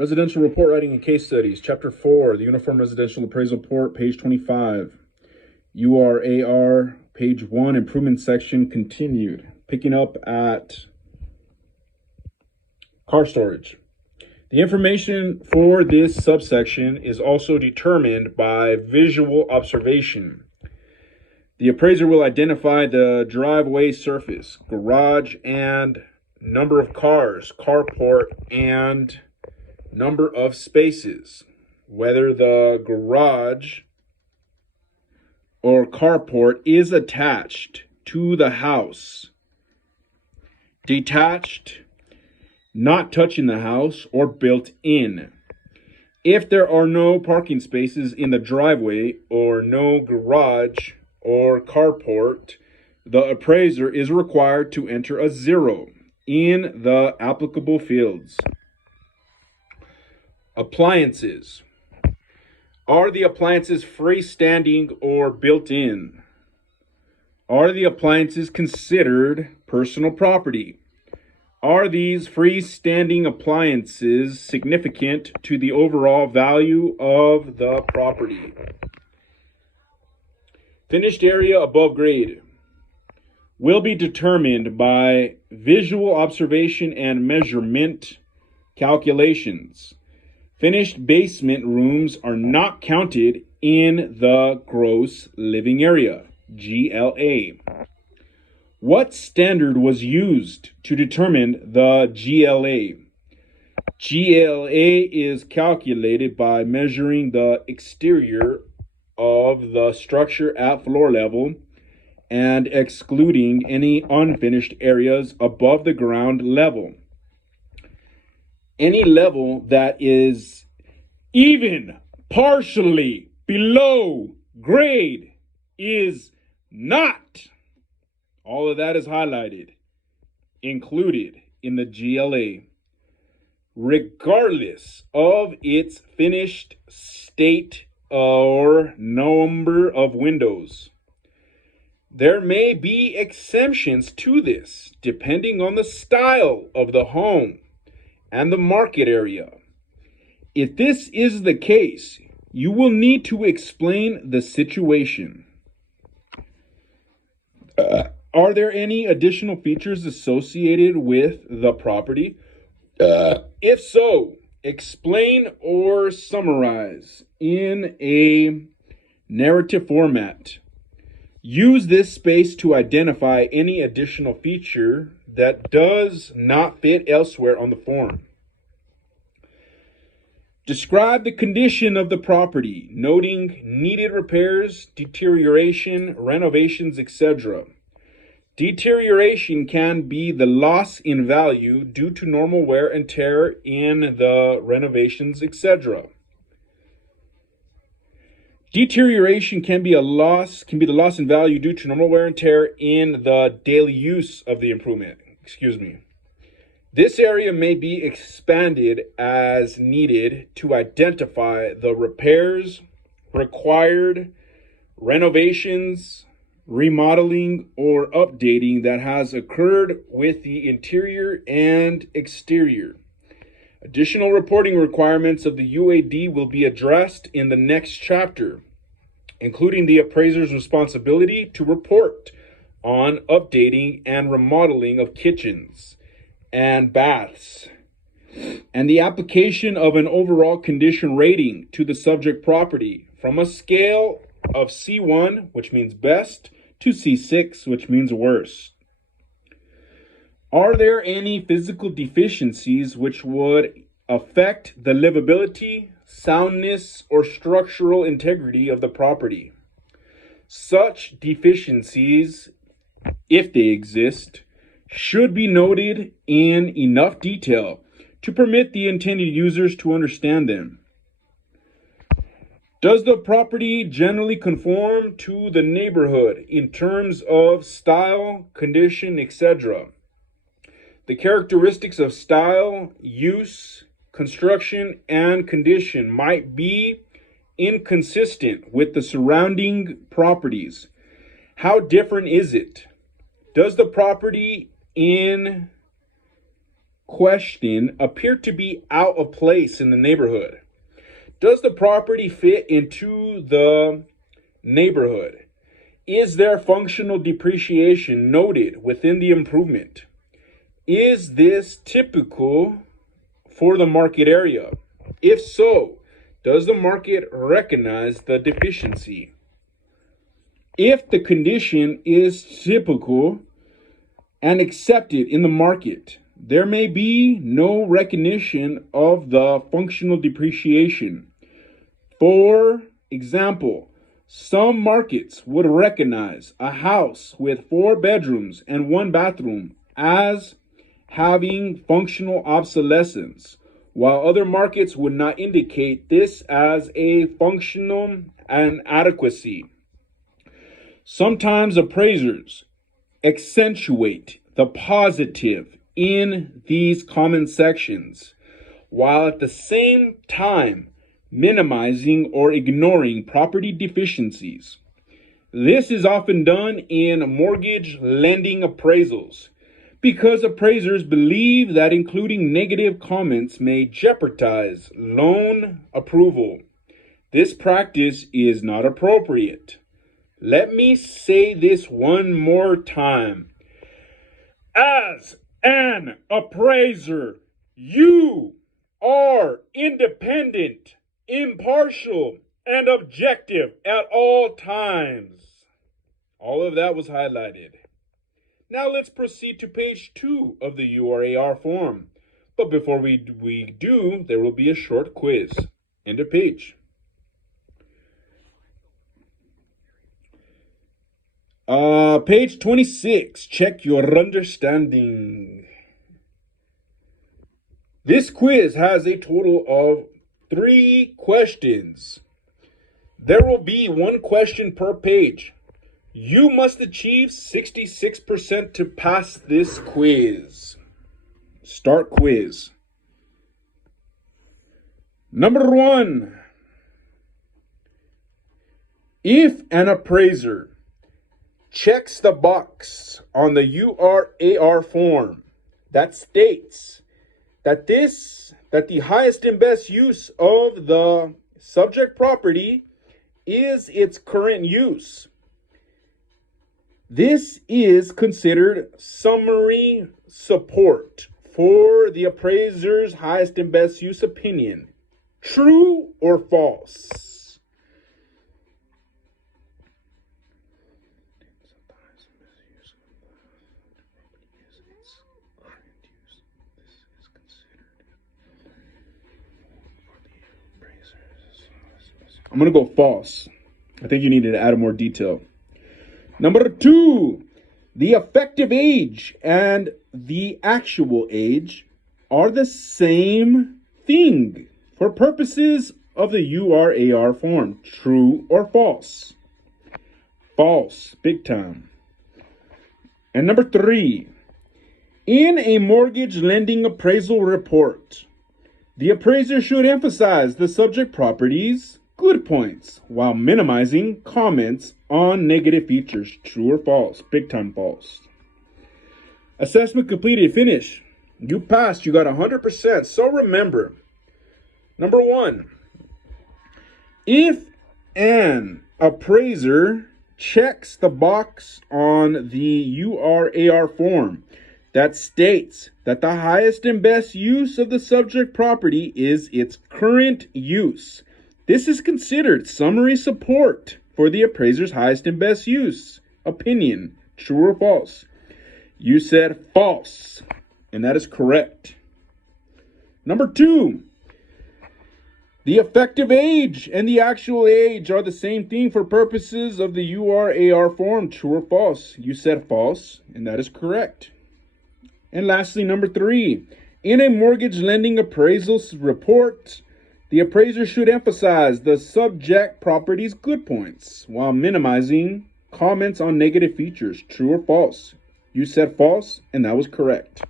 Residential Report Writing and Case Studies, Chapter 4, the Uniform Residential Appraisal Report, page 25. URAR, page 1, Improvement Section, continued. Picking up at car storage. The information for this subsection is also determined by visual observation. The appraiser will identify the driveway surface, garage and number of cars, carport, and number of spaces, whether the garage or carport is attached to the house, detached, not touching the house, or built in. If there are no parking spaces in the driveway or no garage or carport, the appraiser is required to enter a 0 in the applicable fields. Appliances. Are the appliances freestanding or built in? Are the appliances considered personal property? Are these freestanding appliances significant to the overall value of the property? Finished area above grade will be determined by visual observation and measurement calculations. Finished basement rooms are not counted in the gross living area, GLA. What standard was used to determine the GLA? GLA is calculated by measuring the exterior of the structure at floor level and excluding any unfinished areas above the ground level. Any level that is even partially below grade is not, all of that is highlighted, included in the GLA, regardless of its finished state or number of windows. There may be exemptions to this, depending on the style of the home and the market area. If this is the case, you will need to explain the situation. Are there any additional features associated with the property? If so, explain or summarize in a narrative format. Use this space to identify any additional feature that does not fit elsewhere on the form. Describe the condition of the property, noting needed repairs, deterioration, renovations, etc. Deterioration can be the loss in value due to normal wear and tear in the renovations, etc. Deterioration can be the loss in value due to normal wear and tear in the daily use of the improvement. This area may be expanded as needed to identify the repairs required, renovations, remodeling, or updating that has occurred with the interior and exterior. Additional reporting requirements of the UAD will be addressed in the next chapter, including the appraiser's responsibility to report on updating and remodeling of kitchens and baths, and the application of an overall condition rating to the subject property from a scale of C1, which means best, to C6, which means worst. Are there any physical deficiencies which would affect the livability, soundness, or structural integrity of the property? Such deficiencies, if they exist, should be noted in enough detail to permit the intended users to understand them. Does the property generally conform to the neighborhood in terms of style, condition, etc.? The characteristics of style, use, construction, and condition might be inconsistent with the surrounding properties. How different is it? Does the property in question appear to be out of place in the neighborhood? Does the property fit into the neighborhood? Is there functional depreciation noted within the improvement? Is this typical for the market area? If so, does the market recognize the deficiency? If the condition is typical and accepted in the market, there may be no recognition of the functional depreciation. For example, some markets would recognize a house with 4 bedrooms and 1 bathroom as having functional obsolescence, while other markets would not indicate this as a functional inadequacy. Sometimes appraisers accentuate the positive in these common sections, while at the same time minimizing or ignoring property deficiencies. This is often done in mortgage lending appraisals because appraisers believe that including negative comments may jeopardize loan approval. This practice is not appropriate. Let me say this one more time. As an appraiser, you are independent, impartial, and objective at all times. All of that was highlighted. Now let's proceed to page 2 of the URAR form. But before we do, there will be a short quiz. End of page. Page 26, check your understanding. This quiz has a total of 3 questions. There will be 1 question per page. You must achieve 66% to pass this quiz. Start quiz. Number 1. If an appraiser checks the box on the URAR form that states that the highest and best use of the subject property is its current use, this is considered summary support for the appraiser's highest and best use opinion. True or false? I'm going to go false. I think you needed to add more detail. Number 2, the effective age and the actual age are the same thing for purposes of the URAR form. True or false? False, big time. And number 3, in a mortgage lending appraisal report, the appraiser should emphasize the subject property's good points while minimizing comments on negative features. True or false? Big time false. Assessment completed. Finish. You passed. You got 100%. So remember, number 1, if an appraiser checks the box on the URAR form that states that the highest and best use of the subject property is its current use, this is considered summary support for the appraiser's highest and best use opinion. True or false? You said false, and that is correct. Number 2, the effective age and the actual age are the same thing for purposes of the URAR form. True or false? You said false, and that is correct. And lastly, number 3, in a mortgage lending appraisal report, the appraiser should emphasize the subject property's good points while minimizing comments on negative features. True or false? You said false, and that was correct.